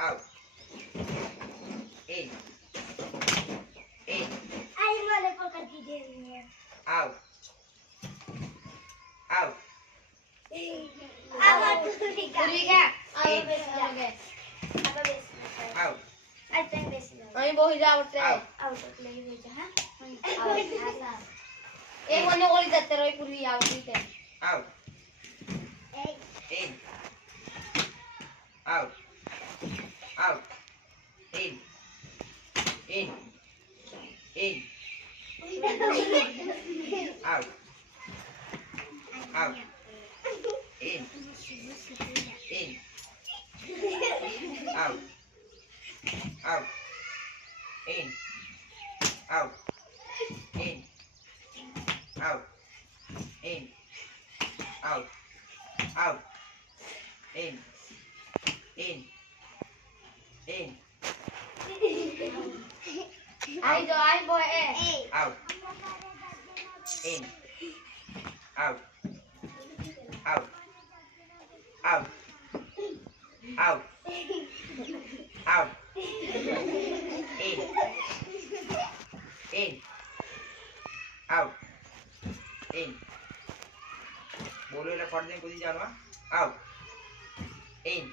out, in, in, out, out, out, અહીં બોહી જાવ તે out, એ મને ઓલી જતે રોઈ પૂરી આવતી તે out, in, out, out, in, in, in, out, out, in, in, out, out, in, out, in, out, in, out, out, in, in, I જો I boy a out, in, out, out, out, out, out, in, out, in. બોલો એટલે ફરજે કૂદી જવાનું out, in,